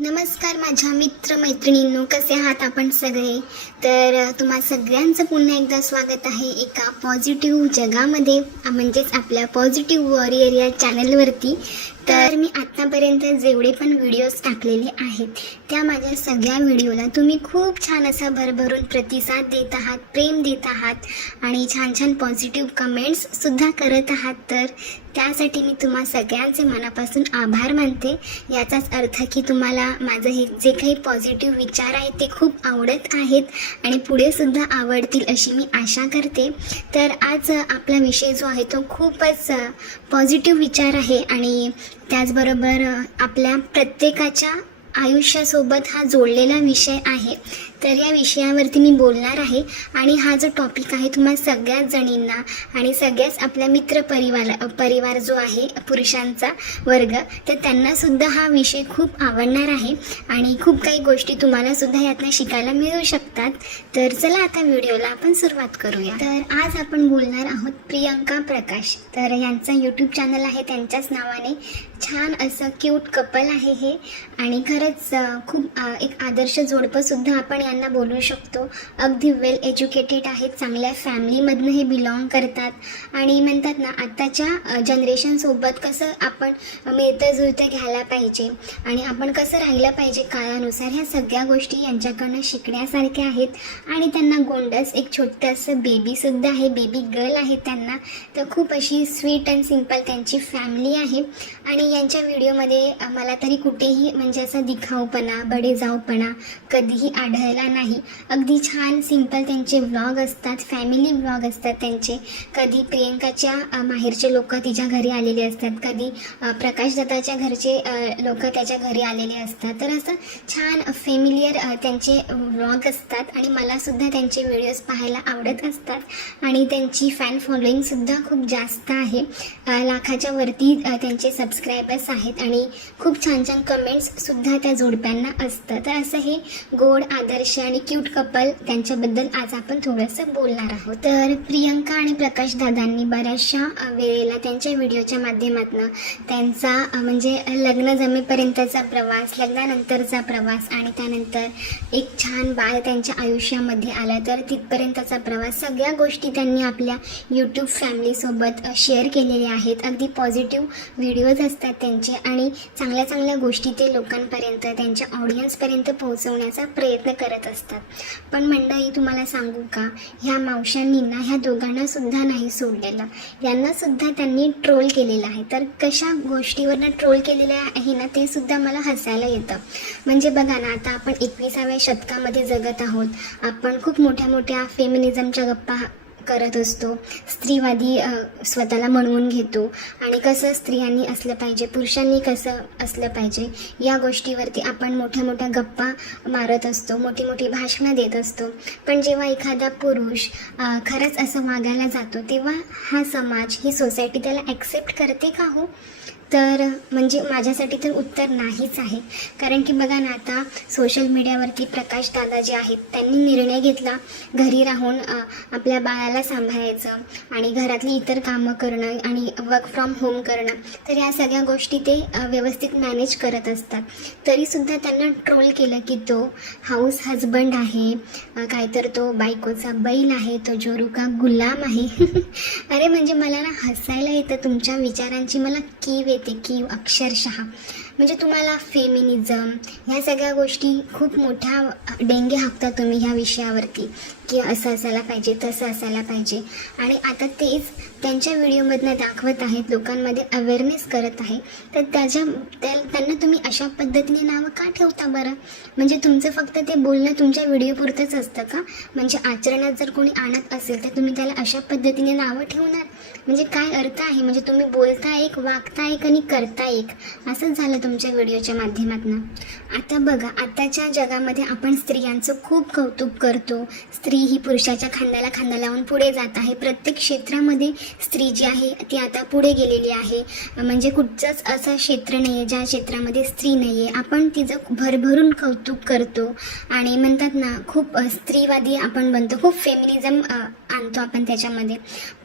नमस्कार माझ्या मित्र-मैत्रिणींनो, कसे आहात आपण सगळे? तर तुम्हा सगळ्यांचं पुन्हा एकदा स्वागत आहे एका पॉझिटिव्ह जगामध्ये, म्हणजेच आपल्या पॉझिटिव्ह वॉरियर या चॅनलवरती. तर मी आत्तापर्यंत जेवढे पण व्हिडिओज टाकलेले आहेत त्या माझ्या सगळ्या व्हिडिओला तुम्ही खूप छान असा भरभरून प्रतिसाद देत आहात, प्रेम देत आहात आणि छान छान पॉझिटिव्ह कमेंट्ससुद्धा करत आहात. तर त्यासाठी मी तुम्हा सगळ्यांचे मनापासून आभार मानते. याचाच अर्थ की तुम्हाला माझं हे जे काही पॉझिटिव्ह विचार आहेत ते खूप आवडत आहेत आणि पुढेसुद्धा आवडतील अशी मी आशा करते. तर आज आपला विषय जो आहे तो खूपच पॉझिटिव्ह विचार आहे आणि त्याचबरोबर आपल्या प्रत्येकाच्या आयुष्यासोबत हा जोडलेला विषय आहे. तर या विषयावरती मी बोलणार आहे आणि हा जो टॉपिक आहे तुम्हा सगळ्याच जणींना आणि सगळ्याच आपल्या परिवार जो आहे पुरुषांचा वर्ग, तर त्यांनासुद्धा हा विषय खूप आवडणार आहे आणि खूप काही गोष्टी तुम्हालासुद्धा यातनं शिकायला मिळू शकतात. तर चला आता व्हिडिओला आपण सुरुवात करूया. तर आज आपण बोलणार आहोत प्रियंका प्रकाश. तर यांचा यूट्यूब चॅनल आहे त्यांच्याच नावाने. छान असं क्यूट कपल आहे हे आणि खरंच खूप एक आदर्श जोडपंसुद्धा आपण यांना बोलू शकतो. अगदी वेल एज्युकेटेड आहेत, चांगल्या फॅमिलीमधनं हे बिलॉंग करतात आणि म्हणतात ना आत्ताच्या जनरेशनसोबत कसं आपण मिळतं जुळतं घ्यायला पाहिजे आणि आपण कसं राहिलं पाहिजे काळानुसार, ह्या सगळ्या गोष्टी यांच्याकडनं शिकण्यासारख्या आहेत आणि त्यांना गोंडस एक छोटंसं बेबीसुद्धा आहे, बेबी गर्ल आहे त्यांना. तर खूप अशी स्वीट अँड सिम्पल त्यांची फॅमिली आहे आणि यांच्या व्हिडिओमध्ये मला तरी कुठेही म्हणजे असा दिखाऊपणा, बडेजाऊपणा कधीही आढळला नाही. अगदी छान सिंपल त्यांचे व्लॉग असतात, फॅमिली व्लॉग असतात त्यांचे. कधी प्रियंकाच्या माहेरचे लोक तिच्या घरी आलेले असतात, कधी प्रकाशदादाच्या घरचे लोक त्याच्या घरी आलेले असतात. तर असं छान फेमिलियर त्यांचे व्लॉग असतात आणि मलासुद्धा त्यांचे व्हिडिओज पाहायला आवडत असतात आणि त्यांची फॅन फॉलोईंगसुद्धा खूप जास्त आहे. लाखाच्या वरती त्यांचे सबस्क्रायबर्स आहेत आणि खूप छान छान कमेंट्ससुद्धा त्या जोडप्यांना असतं. तर असं हे गोड, आदर्श आणि क्यूट कपल त्यांच्याबद्दल आज आपण थोडंसं बोलणार आहोत. तर प्रियंका आणि प्रकाश दादांनी बऱ्याचशा वेळेला त्यांच्या व्हिडिओच्या माध्यमातून त्यांचा म्हणजे लग्न जमेपर्यंतचा प्रवास, लग्नानंतरचा प्रवास आणि त्यानंतर एक छान बाळ त्यांच्या आयुष्यामध्ये आलं तर तिथपर्यंतचा प्रवास, सगळ्या गोष्टी त्यांनी आपल्या यूट्यूब फॅमिलीसोबत शेअर केलेल्या आहेत. अगदी पॉझिटिव्ह व्हिडिओज असतात त्यांचे आणि चांगल्या चांगल्या गोष्टी ते लोकांपर्यंत, त्यांच्या ऑडियन्सपर्यंत पोहोचवण्याचा प्रयत्न करत असतात. पण मंडळी तुम्हाला सांगू का, ह्या मावशांनी ना ह्या दोघांनासुद्धा नाही सोडलेलं, यांनासुद्धा त्यांनी ट्रोल केलेलं आहे. तर कशा गोष्टीवरनं ट्रोल केलेलं आहे ना ते सुद्धा मला हसायला येतं. म्हणजे बघा ना, आता आपण 21व्या शतकामध्ये जगत आहोत. आपण खूप मोठ्या मोठ्या फेमिनिझमच्या गप्पा करत असतो, स्त्रीवादी स्वतःला म्हणवून घेतो आणि कसं स्त्रियांनी असलं पाहिजे, पुरुषांनी कसं असलं पाहिजे या गोष्टीवरती आपण मोठ्या मोठ्या गप्पा मारत असतो, मोठी मोठी भाषणं देत असतो. पण जेव्हा एखादा पुरुष खरंच असं वागायला जातो तेव्हा हा समाज, ही सोसायटी त्याला ॲक्सेप्ट करते का हो? तर म्हणजे माझ्यासाठी तर उत्तर नाहीच आहे. कारण की बघा ना, आता सोशल मीडियावरती प्रकाश दादा जे आहेत त्यांनी निर्णय घेतला घरी राहून आपल्या बाळाला सांभाळायचं आणि घरातली इतर कामं करणं आणि वर्क फ्रॉम होम करणं. तर या सगळ्या गोष्टी ते व्यवस्थित मॅनेज करत असतात. तरीसुद्धा त्यांना ट्रोल केलं की तो हाऊस हजबंड आहे, काय तर तो बायकोचा बैल आहे, तो जोरू का गुलाम आहे. अरे म्हणजे मला ना हसायला येतं तुमच्या विचारांची, मला कीव येते की अक्षरशः. म्हणजे तुम्हाला फेमिनिझम ह्या सगळ्या गोष्टी खूप मोठ्या डेंगे हाकता तुम्ही ह्या विषयावरती की असं असायला पाहिजे, तसं असायला पाहिजे आणि आता तेच त्यांच्या व्हिडिओमधनं दाखवत आहेत, लोकांमध्ये अवेअरनेस करत आहे. तर त्यांना तुम्ही अशा पद्धतीने नावं का ठेवता बरं? म्हणजे तुमचं फक्त ते बोलणं तुमच्या व्हिडिओपुरतंच असतं का? म्हणजे आचरणात जर कोणी आणत असेल तर तुम्ही त्याला अशा पद्धतीने नावं ठेवणार? म्हणजे काय अर्थ आहे? म्हणजे तुम्ही बोलता एक, वागता एक आणि करता एक, असंच झालं तुमच्या व्हिडिओच्या माध्यमातून. आता बघा, आताच्या जगामध्ये आपण स्त्रियांचं खूप कौतुक करतो. स्त्री ही पुरुषाच्या खांद्याला खांदा लावून पुढे जात आहे. प्रत्येक क्षेत्रामध्ये स्त्री जी आहे ती आता पुढे गेलेली आहे. म्हणजे कुठचंच असं क्षेत्र नाही आहे ज्या क्षेत्रामध्ये स्त्री नाही आहे. आपण तिचं भरभरून कौतुक करतो आणि म्हणतात ना खूप स्त्रीवादी आपण बनतो, खूप फेमिनिझम आणतो आपण त्याच्यामध्ये.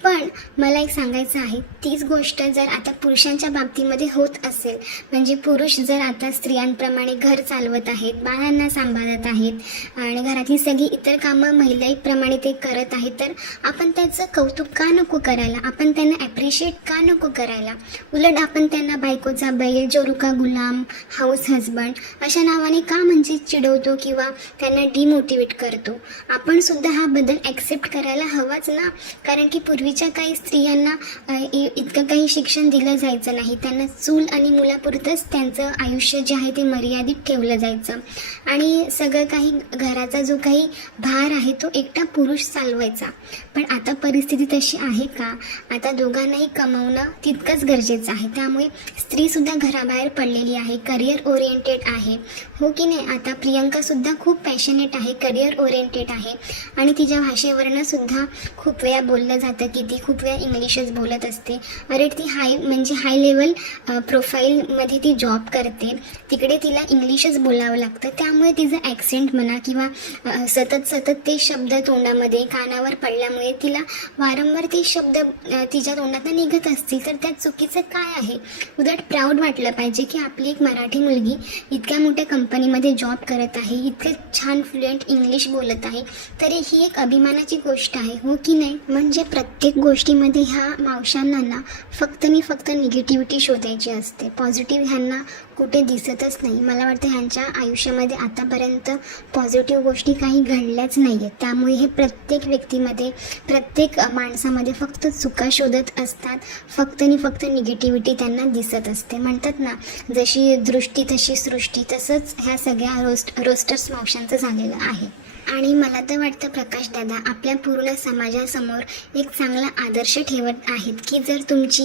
पण मला एक सांगायचं आहे, तीच गोष्ट जर आता पुरुषांच्या बाबतीमध्ये होत असेल, म्हणजे पुरुष जर आता स्त्रियांप्रमाणे घर चालवत आहेत, बाळांना सांभाळत आहेत आणि घरातली सगळी इतर कामं महिलांप्रमाणे ते करत आहेत, तर आपण त्याचं कौतुक का नको करायला? आपण त्यांना ॲप्रिशिएट का नको करायला? उलट आपण त्यांना बायकोचा बैल, जोरुका गुलाम, हाऊस हजबंड अशा नावाने का म्हणजे चिडवतो किंवा त्यांना डिमोटिवेट करतो? आपण सुद्धा हा बदल ॲक्सेप्ट करायला हवाच ना. कारण की पूर्वीच्या काही स्त्रियांना इतकं काही शिक्षण दिलं जायचं नाही. त्यांना चूल आणि मुलापुरतंच त्यांचं आयुष्य जे आहे ते मर्यादित ठेवलं जायचं आणि सगळं काही घराचा जो काही भार आहे तो एकटा पुरुष चालवायचा. पण आता परिस्थिती तशी आहे का? आता दोघांनाही कमवणं तितकंच गरजेचं आहे. त्यामुळे स्त्रीसुद्धा घराबाहेर पडलेली आहे, करिअर ओरिएंटेड आहे, हो की नाही? आता प्रियंकासुद्धा खूप पॅशनेट आहे, करिअर ओरिएंटेड आहे आणि तिच्या भाषेवरनं सुद्धा खूप वेळा बोललं जातं की ती खूप वेळा इंग्लिशच बोलत असते. अरे ती हाय लेवल प्रोफाईलमध्ये ती जॉब करते, तिकडे तिला इंग्लिशच बोलावं लागतं. त्यामुळे तिचं ॲक्सेंट म्हणा किंवा सतत ते शब्द तोंडामध्ये कानावर पडल्यामुळे तिला वारंवार ते शब्द तिच्या तोंडातून निघत असतील, तर त्यात चुकीचं काय आहे? उलट प्राऊड वाटलं पाहिजे की आपली एक मराठी मुलगी इतक्या मोठ्या कंपनीमध्ये जॉब करत आहे, इतकं छान फ्लुएंट इंग्लिश बोलत आहे, तरी ही एक अभिमानाची गोष्ट आहे, हो की नाही? म्हणजे प्रत्येक गोष्टीमध्ये ह्या मावशांना ना फक्त निगेटिव्हिटी शोधायची असते. पॉझिटिव्ह ह्यांना कुठे दिसतच नाही. मला वाटतं ह्यांच्या आयुष्यामध्ये आतापर्यंत पॉझिटिव्ह गोष्टी काही घडल्याच नाही आहेत. त्यामुळे हे प्रत्येक व्यक्तीमध्ये, प्रत्येक माणसामध्ये फक्त चुका शोधत असतात, फक्त निगेटिव्हिटी त्यांना दिसत असते. म्हणतात ना, जशी दृष्टी तशी सृष्टी, तसंच ह्या सगळ्या रोस्टर्स मावशांचं झालेलं आहे. आणि मला तर वाटतं प्रकाश दादा आपल्या पूर्ण समाजासमोर एक चांगला आदर्श ठेवत आहेत की जर तुमची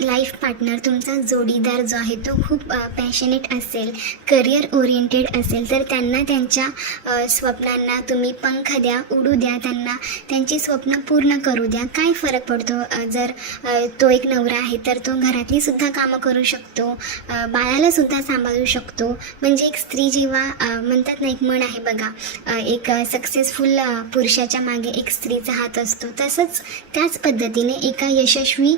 लाईफ पार्टनर, तुमचा जोडीदार जो आहे तो खूप पॅशनेट असेल, करिअर ओरिएंटेड असेल, तर त्यांना त्यांच्या स्वप्नांना तुम्ही पंख द्या, उडू द्या, त्यांना त्यांची स्वप्न पूर्ण करू द्या. काय फरक पडतो? जर तो एक नवरा आहे तर तो घरातलीसुद्धा कामं करू शकतो, बाळालासुद्धा सांभाळू शकतो. म्हणजे एक स्त्री जेव्हा म्हणतात ना, एक म्हण आहे बघा, एक सक्सेसफुल पुरुषाच्या मागे एक स्त्रीचा हात असतो, तसंच त्याच पद्धतीने एका यशस्वी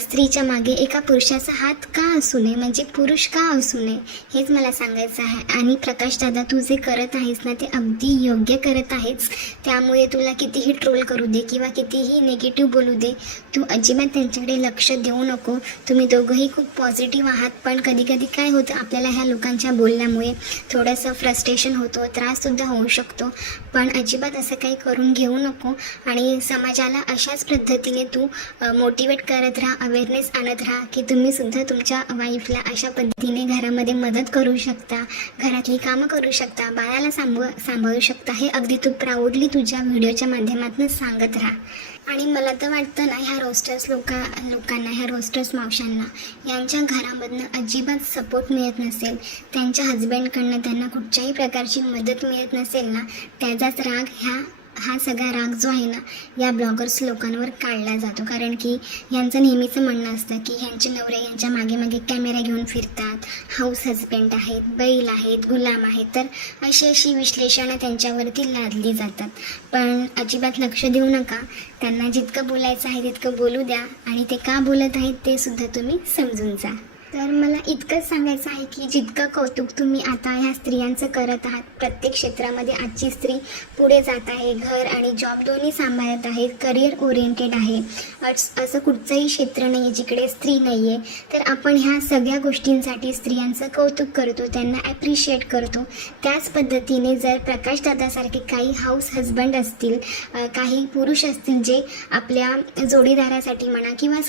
स्त्रीच्या मागे एका पुरुषाचा हात का असू नये? म्हणजे पुरुष का असू नये, हेच मला सांगायचं आहे. आणि प्रकाश दादा, तू जे करत आहेस ना ते अगदी योग्य करत आहेस. त्यामुळे तुला कितीही ट्रोल करू दे किंवा कितीही निगेटिव्ह बोलू दे, तू अजिबात त्यांच्याकडे लक्ष देऊ नको. तुम्ही दोघंही खूप पॉझिटिव्ह आहात. पण कधी काय होतं, आपल्याला ह्या लोकांच्या बोलण्यामुळे थोडंसं फ्रस्ट्रेशन होतो, त्राससुद्धा होऊ शकतो. पण अजिबात असं काही करून घेऊ नको आणि समाजाला अशाच पद्धतीने तू मोटिवेट करत राहा, अवेअरनेस आणत राहा की तुम्ही सुद्धा तुमच्या वाईफला अशा पद्धतीने घरामध्ये मदत करू शकता, घरातली कामं करू शकता, बाळाला सांभाळू शकता. हे अगदी तू प्राऊडली तुझ्या व्हिडिओच्या माध्यमातून सांगत राहा. आणि मला तर वाटतं ना, ह्या रोस्टर्स लोकांना, ह्या रोस्टर्स मावशांना यांच्या घरामधनं अजिबात सपोर्ट मिळत नसेल, त्यांच्या हजबंडकडनं त्यांना कुठच्याही प्रकारची मदत मिळत नसेल ना, त्याचाच राग हा सगळा राग जो आहे ना या ब्लॉगर्स लोकांवर काढला जातो. कारण की यांचं नेहमीचं म्हणणं असतं की ह्यांचे नवरे यांच्या मागे कॅमेरा घेऊन फिरतात, हाऊस हजबंड आहेत, बैल आहेत, गुलाम आहेत, तर अशी विश्लेषणं त्यांच्यावरती लादली जातात. पण अजिबात लक्ष देऊ नका. त्यांना जितकं बोलायचं आहे तितकं बोलू द्या आणि ते का बोलत आहेत ते सुद्धा तुम्ही समजून जा. तर मला इतकंच सांगायचं आहे की जितकं कौतुक तुम्ही आता ह्या स्त्रियांचं करत आहात, प्रत्येक क्षेत्रामध्ये आजची स्त्री पुढे जात आहे, घर आणि जॉब दोन्ही सांभाळत आहे, करिअर ओरिएंटेड आहे, असं कुठचंही क्षेत्र नाही आहे जिकडे स्त्री नाही आहे. तर आपण ह्या सगळ्या गोष्टींसाठी स्त्रियांचं कौतुक करतो, त्यांना ॲप्रिशिएट करतो. त्याच पद्धतीने जर प्रकाशदादासारखे काही हाऊस हजबंड असतील, काही पुरुष असतील जे आपल्या जोडीदारासाठी म्हणा किंवा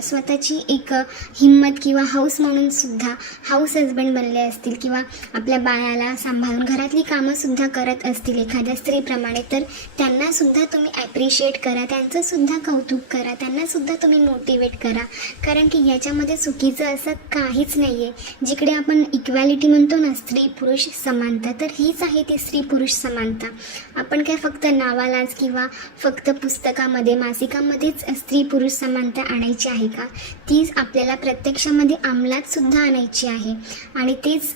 स्वतःची एक हिंमत किंवा हाऊस म्हणून सुद्धा हाऊस हजबंड बनले असतील किंवा आपल्या बाळाला सांभाळून घरातली कामंसुद्धा करत असतील एखाद्या स्त्रीप्रमाणे, तर त्यांनासुद्धा तुम्ही ॲप्रिशिएट करा, त्यांचंसुद्धा कौतुक करा, त्यांनासुद्धा तुम्ही मोटिवेट करा. कारण की याच्यामध्ये चुकीचं असं काहीच नाही आहे. जिकडे आपण इक्वॅलिटी म्हणतो ना, स्त्री पुरुष समानता, तर हीच आहे ती स्त्री पुरुष समानता. आपण काय फक्त नावालाच किंवा फक्त पुस्तकामध्ये, मासिकामध्येच स्त्री पुरुष समानता आणायची आहे का? तीच आपल्याला प्रत्यक्षामध्ये अंमलात सुद्धा आणायची आहे आणि तेच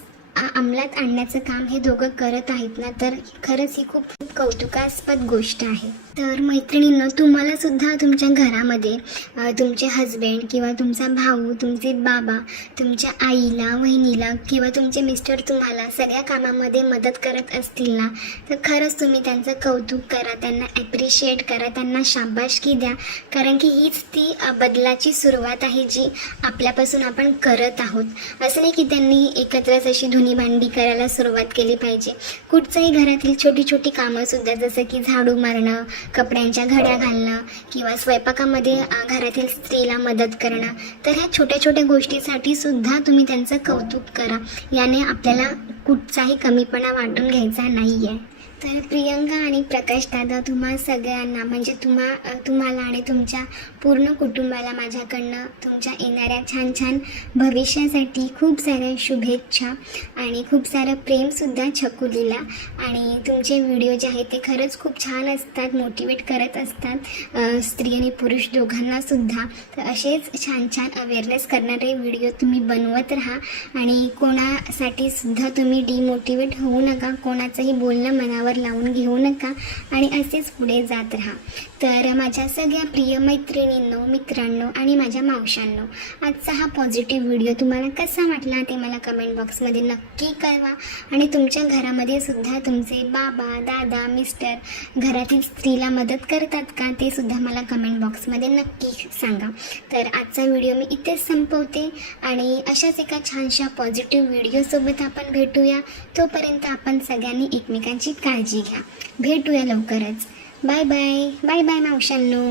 अंमलात आणण्याचं काम हे दोघं करत आहेत ना, तर खरंच ही खूप कौतुकास्पद गोष्ट आहे. तर मैत्रिणींनो, तुम्हाला सुद्धा तुमच्या घरामध्ये तुमचे हस्बंड किंवा तुमचा भाऊ, तुमचे बाबा, तुमच्या आईला, वहिनीला किंवा तुमचे मिस्टर तुम्हाला सगळ्या कामामध्ये मदत करत असतील ना, तर खरंच तुम्ही त्यांचं कौतुक करा, त्यांना ॲप्रिशिएट करा, त्यांना शाबासकी द्या. कारण की हीच ती बदलाची सुरुवात आहे जी आपल्यापासून आपण करत आहोत. असं नाही की त्यांनी एकत्रच अशी धुणी भांडी करायला सुरुवात केली पाहिजे. कुठचंही घरातील छोटी छोटी कामंसुद्धा, जसं की झाडू मारणं, कपड्यांच्या घड्या घालणं किंवा स्वयंपाकामध्ये घरातील स्त्रीला मदत करणं, तर ह्या छोट्या छोट्या गोष्टीसाठी सुद्धा तुम्ही त्यांचं कौतुक करा. याने आपल्याला कुठचाही कमीपणा वाटून घ्यायचा नाही आहे. तर प्रियंका आणि प्रकाश दादा, तुम्हा सगळ्यांना म्हणजे तुम्हाला आणि तुमच्या पूर्ण कुटुंबाला माझ्याकडनं तुमच्या येणाऱ्या छान छान भविष्यासाठी खूप साऱ्या शुभेच्छा आणि खूप सारं प्रेमसुद्धा छकुलीला. आणि तुमचे व्हिडिओ जे आहेत ते खरंच खूप छान असतात, मोटिवेट करत असतात स्त्री आणि पुरुष दोघांनासुद्धा. तर असेच छान छान अवेअरनेस करणारे व्हिडिओ तुम्ही बनवत राहा आणि कोणासाठी सुद्धा तुम्ही डिमोटिवेट होऊ नका, कोणाचंही बोलणं मनावर लावून घेऊ नका आणि असेच पुढे जात राहा. तर माझ्या सगळ्या प्रिय मैत्रिणींनो, मित्रांनो आणि माझ्या मावशांनो, आजचा हा पॉझिटिव्ह व्हिडिओ तुम्हाला कसा वाटला ते मला कमेंट बॉक्समध्ये नक्की कळवा. आणि तुमच्या घरामध्ये सुद्धा तुमचे बाबा, दादा, मिस्टर घरातील स्त्रीला मदत करतात का ते सुद्धा मला कमेंट बॉक्समध्ये नक्की सांगा. तर आजचा व्हिडिओ मी इथेच संपवते आणि अशाच एका छानशा पॉझिटिव्ह व्हिडिओसोबत आपण भेटूया. तोपर्यंत आपण सगळ्यांनी एकमेकांची काळजी घ्या. भेटूया लवकरच. Bye bye. Bye bye मावशांनो.